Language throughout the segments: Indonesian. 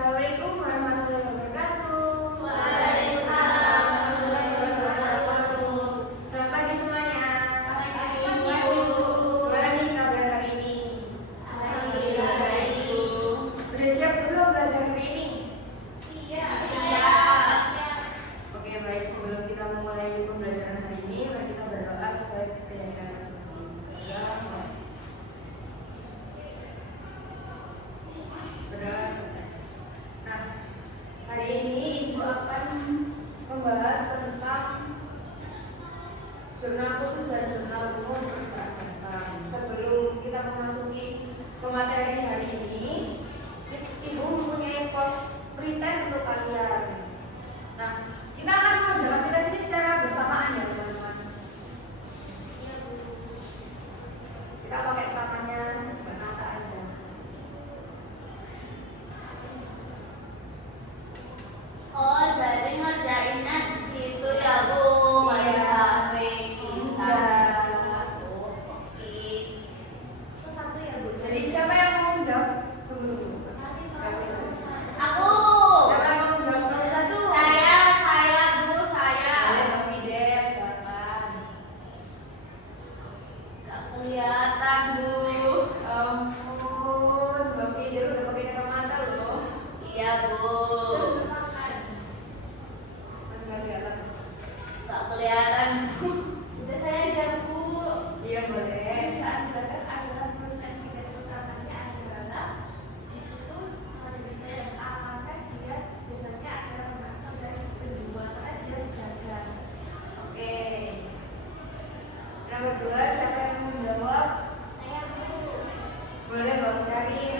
Assalamualaikum warahmatullahi wabarakatuh. Waalaikumsalam warahmatullahi wabarakatuh. Selamat pagi semuanya. Selamat pagi, Bu. Gimana nih kabar hari ini? Alhamdulillah baik. Udah siap belum belajar hari ini? Siap. Oke, baik. Sebelum kita memulai pembelajaran hari ini, mari kita berdoa sesuai keyakinan masing-masing. Berdoa selesai. Nah, hari ini Ibu akan membahas tentang jurnal khusus dan jurnal umum persyaratan. Sebelum kita memasuki ke materi hari ini, Ibu mempunyai pretest untuk kalian. Nah, kita akan mengerjakan pretest ini secara bersamaan ya teman-teman. Kita pakai tangannya Mbak Nata aja. Oh, jadi ngerjainnya di situ ya, Bu. Iya. HP kita. Oh, oke. Satu ya, Bu. Jadi siapa yang mau menjawab? Tunggu. Aku. Siapa yang mau menjawab nomor satu? Saya, Bu, saya. Boleh Mbak Fidel, silakan. Gak kelihatan, Bu. Ampun, Mbak Fidel udah pakai kacamata loh. Iya, Bu. Masih nggak kelihatan? Gak kelihatan, Bu. Udah saya aja, Bu. Iya boleh. Saat belajar adalah proses indikator utamanya adalah di situ kalau bisa yang amankan dia biasanya adalah masuk dari kedua karena dia dijaga. Oke. Nomor 2, siapa yang mau menjawab? Saya, Bu. Boleh Mbak Karin.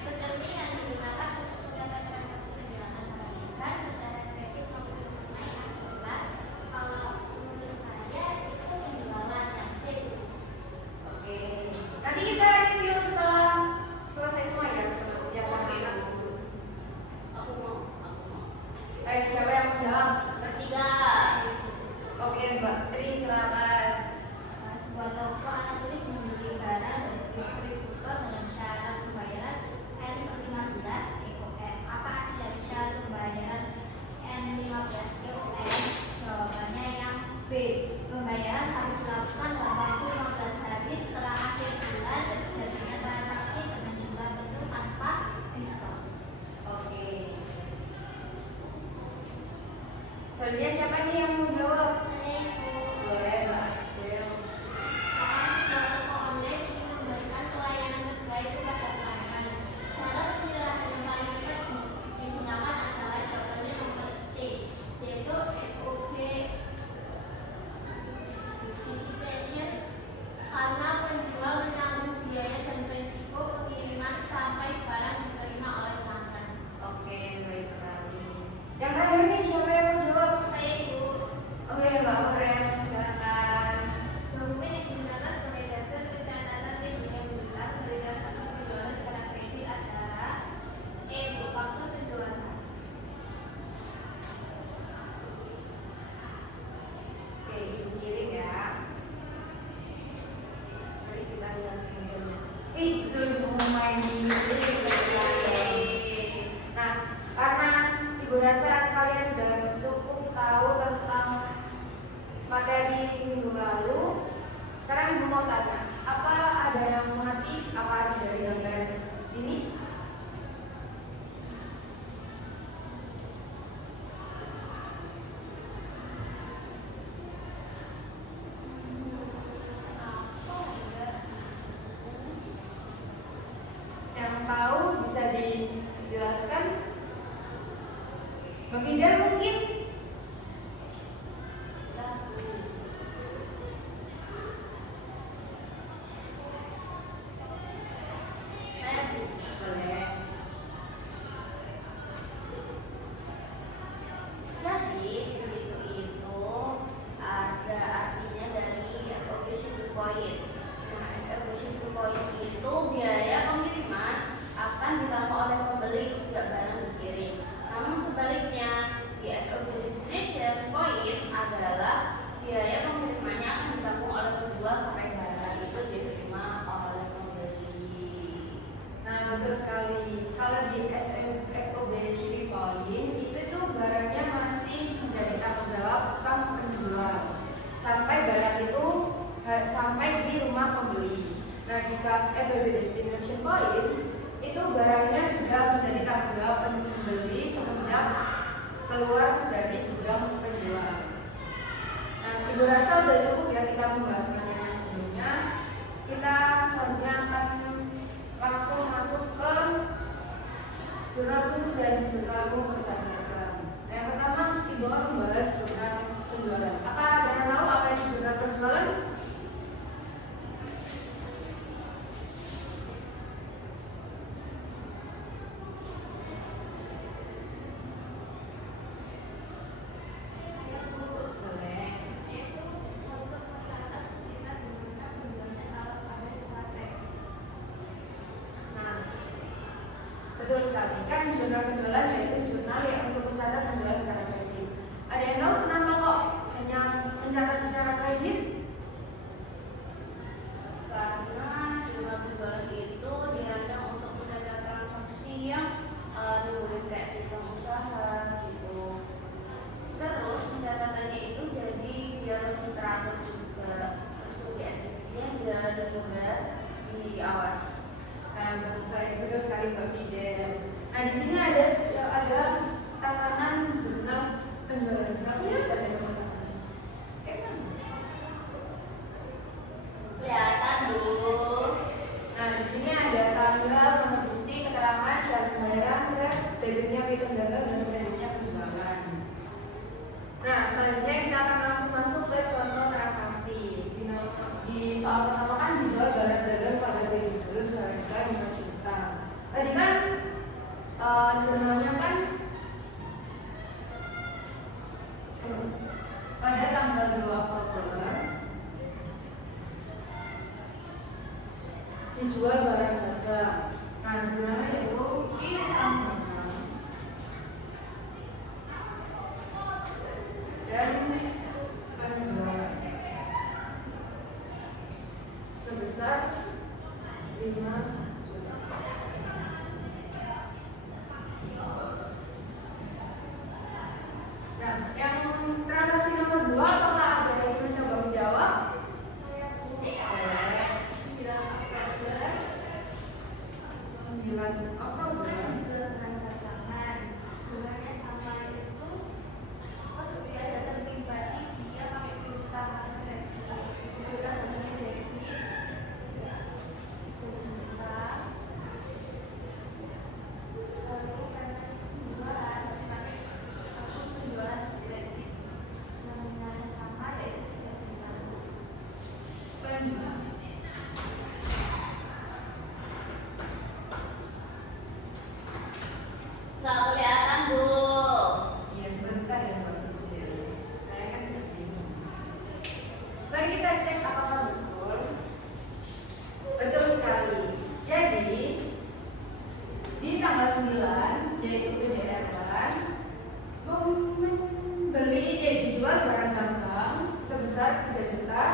Seperti yang digunakan untuk mencapai transaksi penjualan analitika secara kreatif maupun tunai adalah kalau menurut saya itu penjualan yang C. Oke. Nanti kita review setelah selesai semua ya. Yang pertama. Aku mau. Siapa yang mau menjawab? Ketiga. Oke Mbak Tri, silakan. Sebuah toko atau tulis membeli barang dari distributor dengan syarat pembayaran N/15 EOM. Apa arti dari syarat pembayaran N15 EOM? Jawabannya yang B. Pembayaran harus dilakukan dalam waktu 15 hari setelah akhir bulan dan terjadinya transaksi dengan jumlah penuh tanpa diskon. Oke. Selanjutnya siapa nih yang mau jawab? Saya Boleh Mbak Adel. sebuah toko online ingin memberikan pelayanan terbaik kepada pelanggan. Syarat penyerahan yang paling tepat digunakan adalah jawabannya nomor C, yaitu EOB Anticipation, karena penjual menanggung biaya dan risiko pengiriman sampai barang diterima oleh pelanggan. Oke, baik sekali. Yang terakhir nih siapa yang mau jawab? Saya, Bu. Oke Mbak Uren, silakan. Dokumen yang digunakan sebagai dasar pencatatan nilai bulan dari transaksi penjualan secara kredit adalah E. Faktur penjualan. Oke, Ibu kirim ya. Mari kita lihat hasilnya. Betul semua ini. Nah, karena Ibu rasa kalian sudah cukup tahu tentang materi minggu lalu, sekarang Ibu mau tanya, apa ada yang mengerti apa arti dari gambar sini? Yang tahu bisa dijelaskan? Mbak Fidel mungkin? Saya, Bu. di rumah pembeli. Nah, jika FBB Destination Point itu barangnya sudah menjadi tanggung jawab pembeli semenjak keluar dari gudang penjual. Nah, Ibu rasa sudah cukup ya kita membahas materi yang sebelumnya. Kita selanjutnya akan langsung masuk ke jurnal khusus dan jurnal umum perusahaan dagang. Nah, yang pertama Ibu akan membahas jurnal penjualan. Apa ada yang tahu apa itu jurnal penjualan? Betul sekali, kan jurnal penjualan yaitu jurnal yang untuk mencatat penjualan secara kredit. Ada yang tahu kenapa kok hanya mencatat secara kredit? Karena jurnal penjualan itu dirancang untuk mencatat transaksi yang nimbulin kayak bidang usaha gitu. Terus pencatatannya itu jadi biar lebih teratur juga, terus lebih efisien dan mudah diawasi. Nah, baik, betul sekali Mbak Fidel. Nah, di sini ada tatanan jurnal penjualan. Nggak kelihatan ya teman-teman? Kelihatan Bu. Nah, di sini ada tanggal, nomor bukti, keterangan, syarat pembayaran, debitnya piutang dagang dan kreditnya penjualan. Nah, selanjutnya kita akan langsung masuk ke contoh transaksi. Di soal pertama kan dijual barang dagang pada pegi dulu seharga 5 juta. Tadi kan jurnalnya kan pada tanggal 2 Oktober dijual barang dagang. Nah, jurnalnya itu piutang dagang dan penjualan sebesar 5 juta. Nah, yang transaksi nomor 2 apakah ada yang mencoba menjawab? Boleh. 9 Oktober. Nggak kelihatan Bu. Iya, sebentar ya Mbak Fidel. Saya kan sudah bingung. Mari kita cek apakah betul. Betul sekali. Jadi di tanggal 9 yaitu PDR dijual barang dagang sebesar 3 juta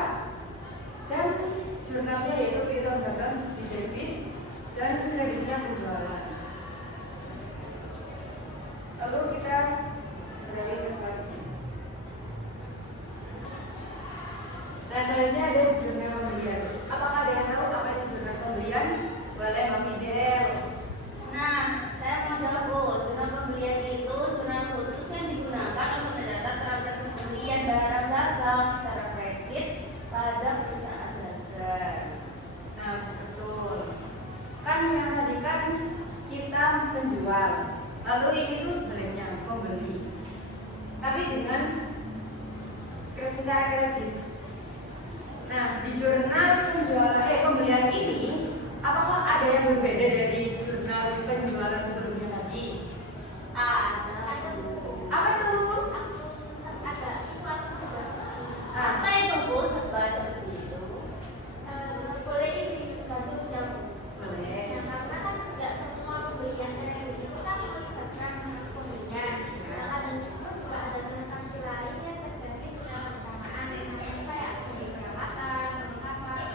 dan jurnalnya yaitu piutang dagang di debit dan kreditnya penjualan. Lalu kita beralih ke selanjutnya. Nah, selanjutnya ada jurnal pembelian. Apakah ada yang tahu apa itu jurnal pembelian? Boleh Mbak Fidel. Nah, saya mau jawab Bu. Jurnal pembelian itu jurnal khusus yang digunakan untuk mencatat transaksi pembelian barang dagang secara kredit pada perusahaan dagang. Nah, betul. Kan yang tadi kan kita penjual. Lalu ini tuh sebenarnya pembeli. Tapi dengan secara kredit. Nah, di jurnal pembelian ini apakah ada yang berbeda dari jurnal penjualan sebelumnya tadi? Ada Bu. Apa tuh? Ada itu aku sebelah. Apa itu Bu? Seperti itu. Boleh isi bantu jam. Boleh. Ya, karena kan nggak semua pembelian kredit itu kan melibatkan pembelian. Nah, kadang juga ada transaksi lain yang terjadi secara bersamaan, misalnya kayak pembeli perawatan, perlengkapan,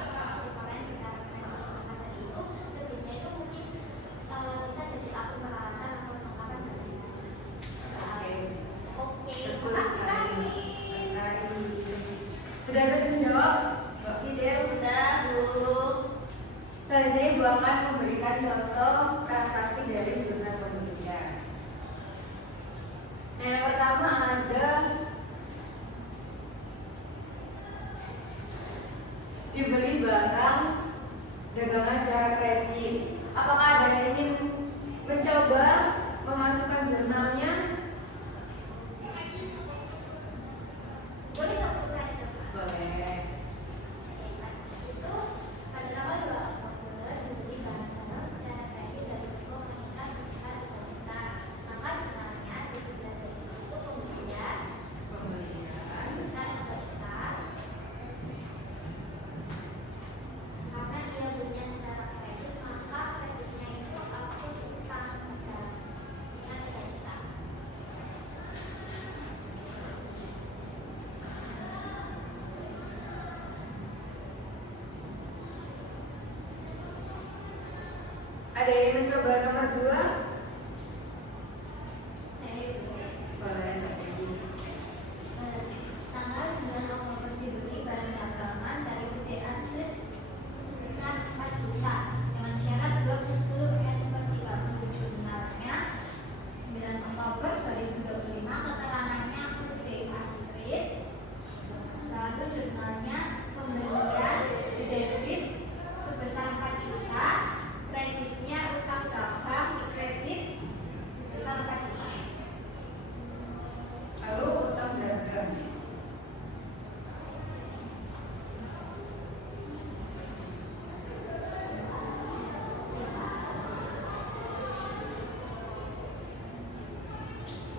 Selanjutnya Ibu akan memberikan contoh transaksi dari jurnal pembelian. Nah, yang pertama ada dibeli barang dagangan secara kredit. Apakah ada yang ingin mencoba memasukkan jurnalnya? Boleh nggak Bu, saya coba? Boleh. Itu pada tanggal 2 Oktober dibeli barang-barang secara kredit dari toko Komunitas sebesar 2 juta. Maka jurnalnya di sebelah dari itu pembelian sebesar 2 juta. Karena dia belinya secara kredit, maka kreditnya itu aku utang modal sebesar 3 juta. Ada yang mencoba nomor 2? Saya Boleh. tanggal 9 Oktober dibeli barang dagangan dari PT Astrid sebesar 4 juta dengan syarat 2010 per 30 jurnalnya 9 Oktober 2025 keterangannya PT Astrid, lalu jurnalnya pembelian debit sebesar 4 juta, kreditnya utang dagang di kredit sebesar 4 juta. Lalu utang dagang.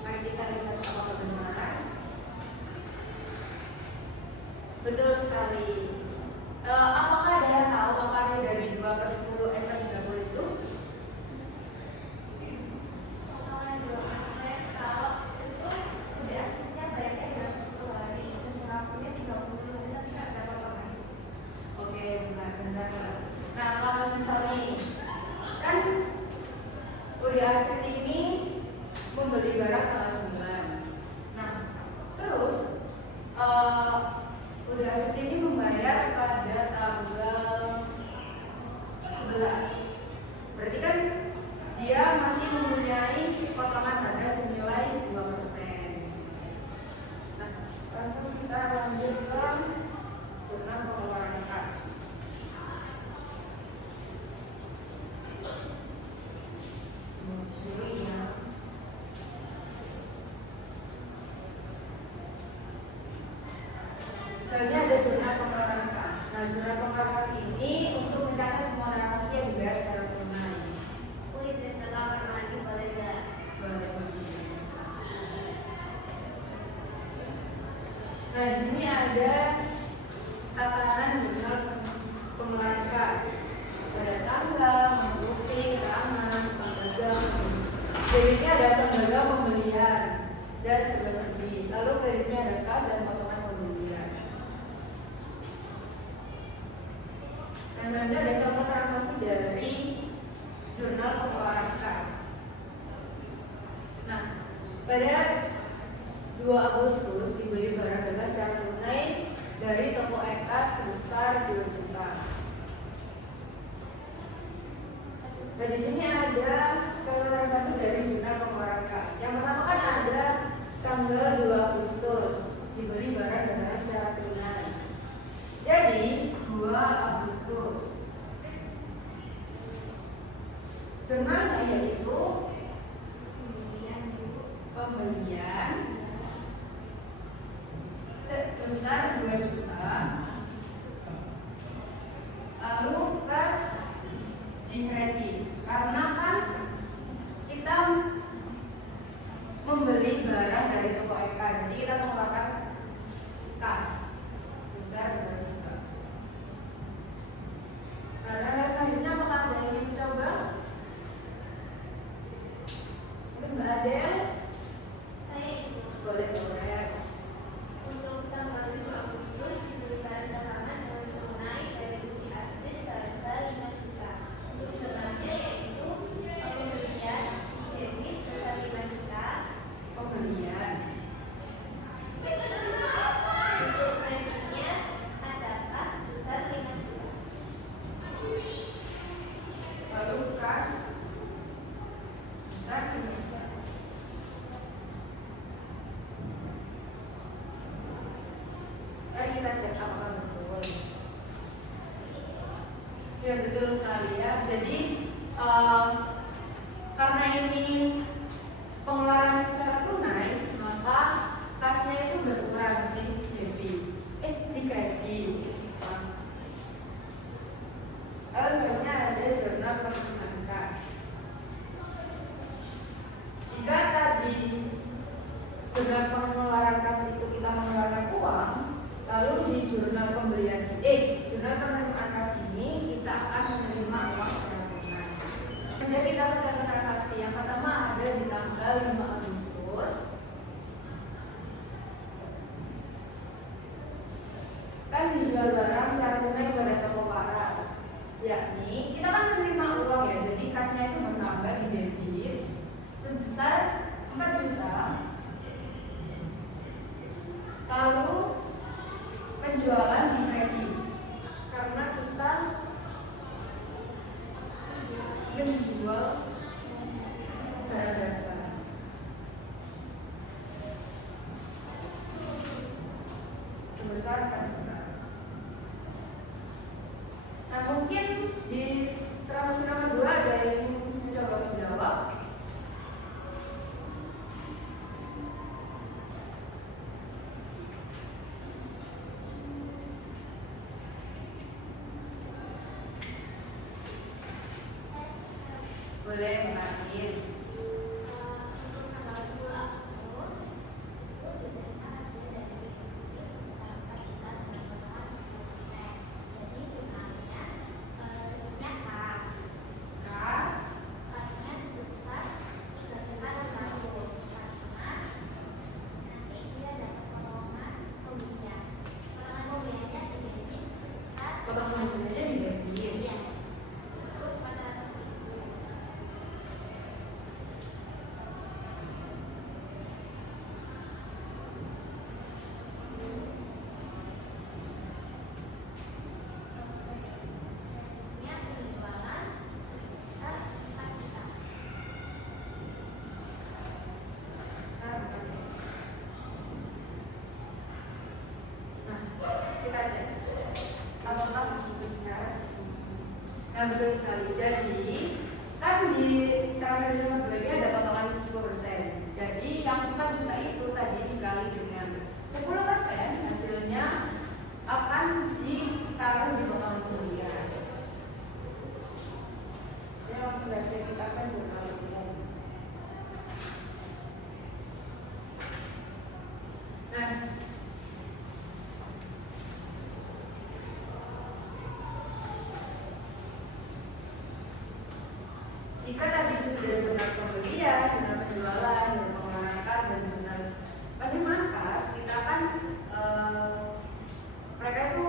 Mari kita lihat apakah benar. Betul sekali. Apakah ada yang tahu apa arti dari 2/10 per 30 itu? Potongan 2% kalau itu udah aslinya bayarnya dalam 10 hari dan waktunya 30 hari tapi nggak ada potongan. Oke, benar. Nah, kalau misalnya kan udah Astrid ini membeli barang tanggal 9. Nah, terus udah Astrid ini membayar pada tanggal 11. Berarti kan dia masih mempunyai potongan harga senilai 2%. Nah, langsung kita lanjut ke jurnal pengeluaran kas. Selanjutnya ada jurnal pengeluaran kas. Nah, jurnal pengeluaran kas ini untuk mencatat semua transaksi yang dibayar secara tunai. izin ke kamar mandi boleh nggak? Boleh. Nah, di sini ada tatanan jurnal pengeluaran kas. Ada tanggal, mengikuti, keterangan, penggagang. Debitnya ada penggagang pembelian dan serba serbi. Lalu kreditnya ada kas dan potongan pembelian. Dan selanjutnya ada contoh transaksi dari jurnal pengeluaran kas. Nah, pada 2 Agustus dibeli barang dagang secara tunai dari toko Eka sebesar 2 juta. Dan di sini ada contoh transaksi dari jurnal pengeluaran kas. Yang pertama kan ada tanggal 2 Agustus dibeli barang dagangan secara tunai. Jadi 2 Agustus jurnalnya yaitu pembelian sebesar 2 juta, lalu kas di kredit karena kan kita membeli barang dari toko Eka, jadi kita mengeluarkan kas sebesar 2 juta. Nah, transaksi selanjutnya apakah ada yang ingin mencoba? kita cek apakah betul. Ya betul sekali ya. Jadi karena ini pengeluaran secara tunai, maka kasnya itu berkurang di di kredit. Lalu selanjutnya ada jurnal penerimaan kas. Jika tadi jurnal pengeluaran kas itu kita mengeluarkan uang, lalu di jurnal pembelian jurnal penerimaan kas ini kita akan menerima uang secara tunai. Jadi kita mencatat transaksi yang pertama ada di tanggal 5 Agustus. Kan dijual barang secara tunai pada toko waras, yakni kita kan menerima uang ya, jadi kasnya itu bertambah di debit sebesar 4 juta. Lalu penjualan di kredit karena kita menjual barang-barang sebesar 4 juta. Nah mungkin di transaksi nomor 2 ada yang mencoba menjawab. Boleh Martin. Untuk tanggal 10 Agustus itu diterima hadiah dari BPJS sebesar 4 juta dengan potongan 10%. Jadi jumlahnya bentuknya SAS. Kasnya sebesar 3.500.000 karena nanti dia dapat potongan pembelian. Potongan pembeliannya didebit sebesar Potongan pembeliannya di debit. iya, itu 400.000. Punya penjualan sebesar 4 juta. Nah, kita cek apakah benar. Nah, betul sekali. Jadi, kan di transaksi nomor 2 ini ada potongan 10%. Jadi, yang 4 juta itu tadi dikali dengan 10%, hasilnya akan ditaruh di potongan pembelian. Jadi, langsung saja kita akan jurnal umum. Nah, jika tadi sudah jurnal pembelian, jurnal penjualan, jurnal pengeluaran kas, dan jurnal penerimaan kas, kita akan mereka itu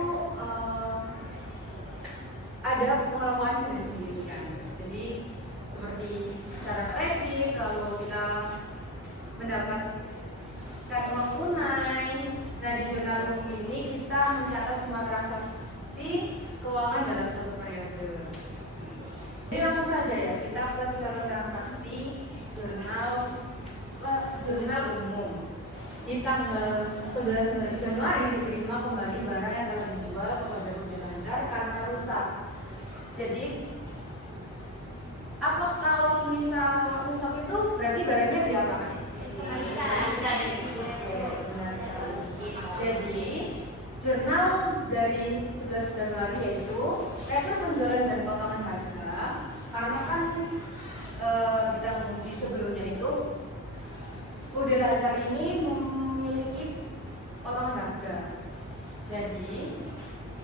ada pengelolaan sendiri-sendiri kan. Jadi seperti cara kredit, kalau kita mendapatkan uang tunai, nah di jurnal umum ini kita mencatat semua transaksi keuangan dalam satu periode. Jadi langsung saja ya, kita akan mencatat transaksi jurnal umum. Di tanggal 11 Januari diterima kembali barang yang telah dijual kepada pembeli lancar karena rusak. Jadi apa kalau semisal rusak itu berarti barangnya diapakan? Benar sekali. Jadi jurnal dari 11 Januari yaitu rekor penjualan dan potongan harga, karena kan kita menguji sebelumnya itu model lancar ini memiliki potongan harga. Jadi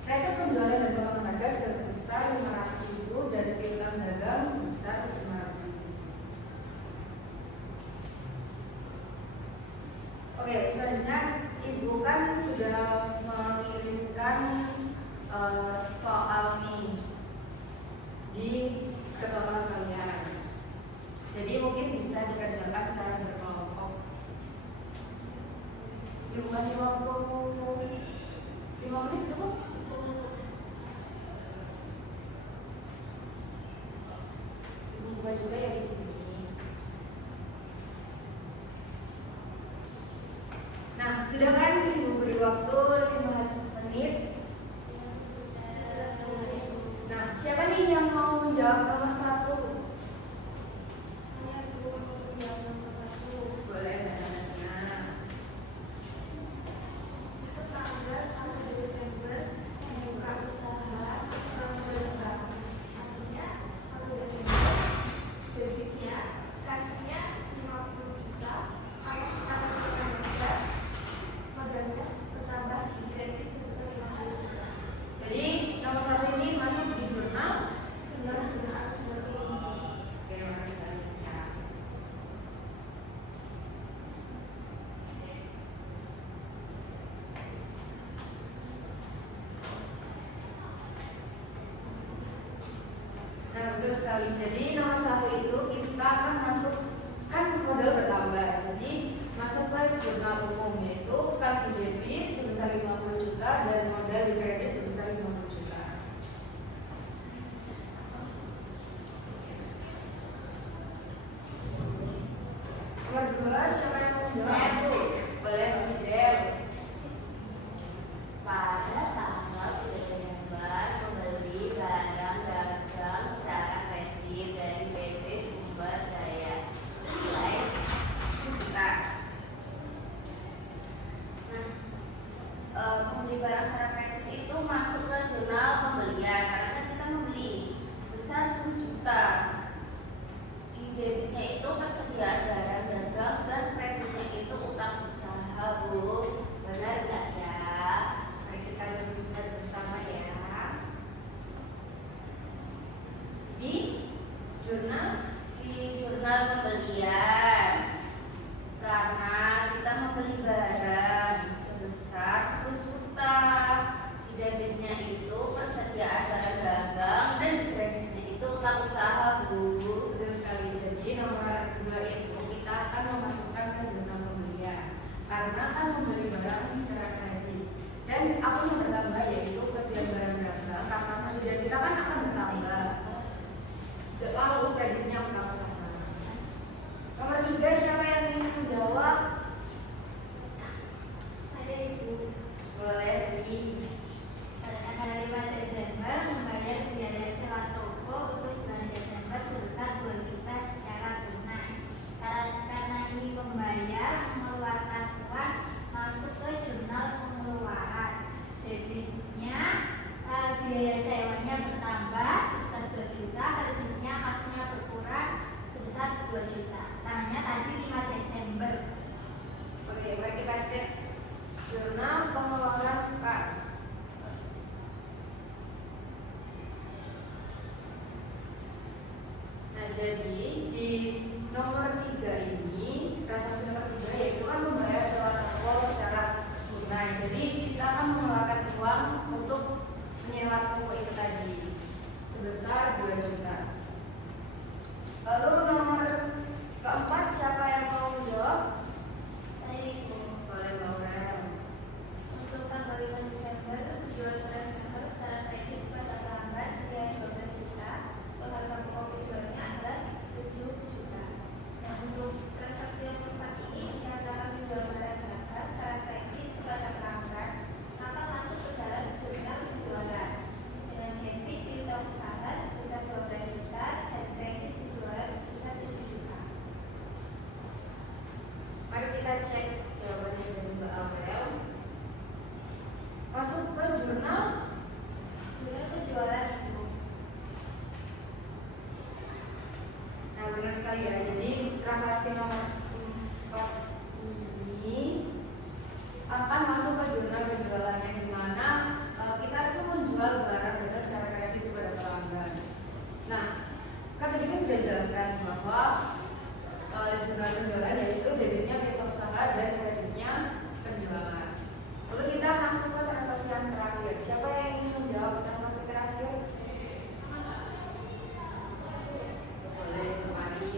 rekor penjualan dan potongan harga sebesar 500.000 dan piutang dagang sebesar 500.000. Oke, selanjutnya Ibu kan sudah mengirimkan soal nih di ketua kelas kalian. Jadi mungkin bisa dikerjakan secara berkelompok. Ibu kasih waktu 5 menit cukup? Ibu buka juga ya di sini. Nah, sudah kan Ibu beri waktu siapa nih yang mau menjawab nomor 1? Saya belum menjawab nomor 1. Boleh banyak. Tanggal 1 Desember membuka usaha berlebaran. Artinya 1 Desember debitnya kasnya 50 juta. Kalau kita modalnya bertambah di kredit sebesar 50 juta. Jadi nomor 1 ini masuk di jurnal. Sebenarnya jurnal seperti ini. Oke, mari kita lihat. Nah, betul sekali. Jadi nomor 1 itu kita akan masukkan modal bertambah. Jadi masuk ke jurnal umum yaitu kas di debit sebesar 50 juta dan modal di kredit sebesar 50 juta. Nomor 2, siapa yang mau menjawab? Boleh Mbak Fidel. Pada tanggal 3 Desember membeli barang dagang secara kredit dari PT Sumber Daya senilai 10 juta. Nah, membeli barang secara kredit itu masuk ke jurnal pembelian karena kan kita membeli sebesar 10 juta. Di debitnya itu persediaan barang dagang dan kreditnya itu utang usaha, Bu. Benar nggak ya? Mari kita berbincang bersama ya. Di jurnal Jurnal pembelian karena kita membeli barang sebesar 10 juta. Di debitnya itu persediaan barang dagang dan di kreditnya itu utang usaha, Bu. betul sekali. Jadi nomor 2 itu kita akan memasukkan ke jurnal pembelian karena kan membeli barang secara kredit dan akun yang bertambah yaitu persediaan barang dagang karena persediaan kita kan akan bertambah lalu kreditnya utang usaha. Nomor 3, siapa yang ingin menjawab? Saya Ibu. Boleh di Pada tanggal 5 Desember membayar biaya sewa toko untuk bulan Desember sebesar 2 juta secara tunai. Karena ini pembayar mengeluarkan uang masuk ke jurnal pengeluaran. Debitnya biaya sewanya bertambah sebesar 2 juta, kreditnya kasnya berkurang sebesar 2 juta. Tanggalnya tadi 5 Desember. Oke, mari kita cek jurnal pengeluaran kas. Nah, jadi di nomor 3 ini, transaksi nomor 3 yaitu kan membayar sewa toko secara tunai. Jadi kita akan mengeluarkan uang untuk menyewa toko itu tadi sebesar 2 juta. Lalu nomor keempat, siapa yang mau menjawab? Saya Ibu. Boleh Mbak Aurel. Untuk tanggal 5 Desember jual barang dagang secara kredit pada pelanggan senilai 12 juta. Total pokok penjualnya adalah 7 juta. Nah, untuk transaksi yang keempat ini dikatakan menjual barang dagang secara kredit kepada pelanggan, maka masuk ke dalam jurnal penjualan dengan debit pintu usaha sebesar 12 juta dan kredit penjualan sebesar 7 juta. Mari kita cek jawabannya dari Mbak Aurel. Masuk ke jurnal. Jurnal penjualan Ibu. Nah, benar sekali ya. Jadi transaksi nomor 4 ini akan masuk ke jurnal penjualan yang dimana kita itu menjual barang dagang secara kredit kepada pelanggan. Nah, kan tadi kan sudah jelaskan bahwa jurnal penjualan yaitu debitnya pihak usaha dan kreditnya penjualan. Lalu kita masuk ke transaksi yang terakhir. Siapa yang ingin menjawab transaksi terakhir? Boleh, mari.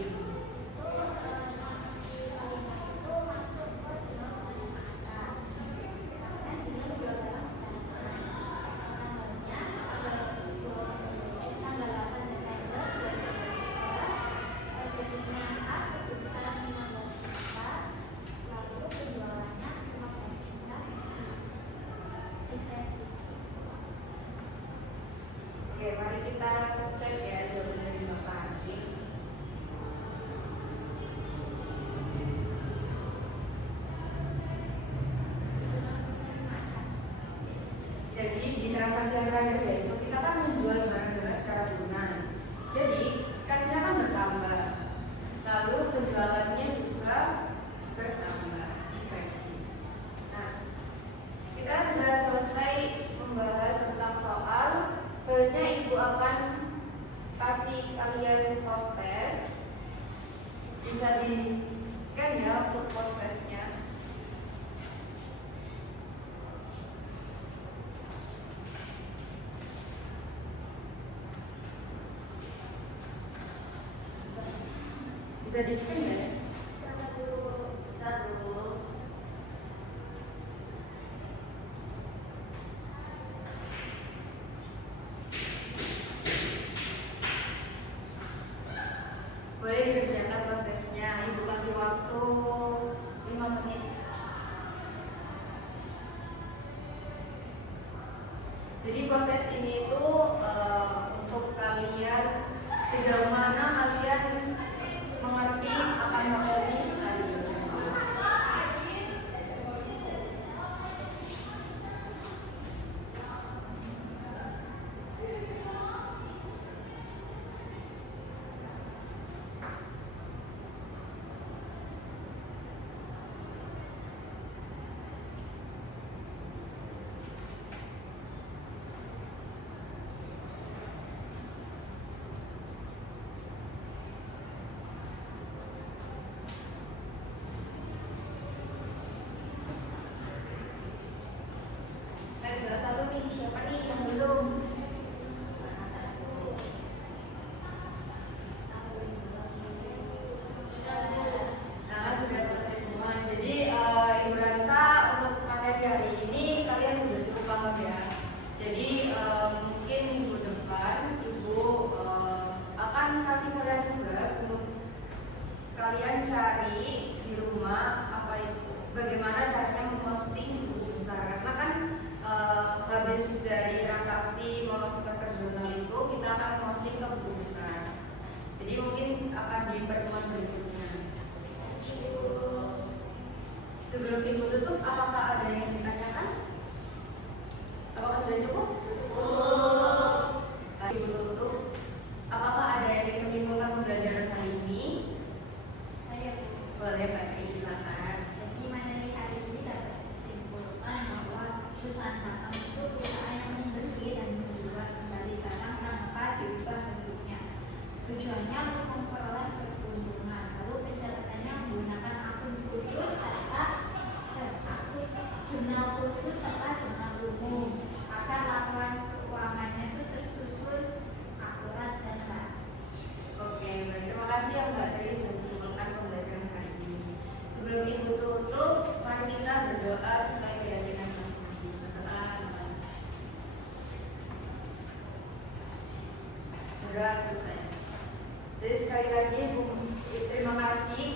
kita cek ya jawaban dari Bapak Adi. Jadi di transaksi yang terakhir yaitu kita kan menjual barang dengan secara tunai. Jadi cashnya kan bertambah, lalu penjualannya juga bertambah di kredit. Nah, kita sudah selesai membahas tentang soal. Selanjutnya ibu akan kasih kalian post test. Bisa di scan ya untuk post testnya. Bisa di scan ya? Satu. Boleh dikerjakan post testnya. Ibu kasih waktu 5 menit. Jadi post test ini itu untuk kalian sejauh mana kalian mengerti akan materi hari ini. Tinggal satu nih, siapa nih yang belum? Nah, sudah selesai semua. Jadi ibu rasa untuk materi hari ini kalian sudah cukup paham ya. Jadi mungkin minggu depan ibu akan kasih kalian tugas untuk kalian cari di rumah apa itu, bagaimana caranya memposting buku besar. Karena kan habis dari transaksi memasukkan ke jurnal itu kita akan memposting ke buku besar. Jadi mungkin akan di pertemuan berikutnya. Sebelum ibu tutup, apakah ada yang ditanyakan? Apakah sudah cukup? Cukup. Ibu tutup. Apakah ada yang ingin menyimpulkan pembelajaran hari ini? Saya Boleh Pak Tri, silakan. jadi materi hari ini dapat disimpulkan bahwa perusahaan saham itu perusahaan yang membeli dan menjual kembali barang tanpa diubah bentuknya. Tujuannya untuk memperoleh keuntungan. Lalu pencatatannya menggunakan akun khusus serta akun jurnal khusus serta jurnal umum agar laporan keuangannya itu tersusun akurat dan rapi. Oke, baik. Terima kasih ya Mbak Tri sudah menyimpulkan pembelajaran hari ini. Sebelum ibu tutup, mari kita berdoa sesuai keyakinan masing-masing. Berdoa. Sudah selesai. Jadi sekali lagi terima kasih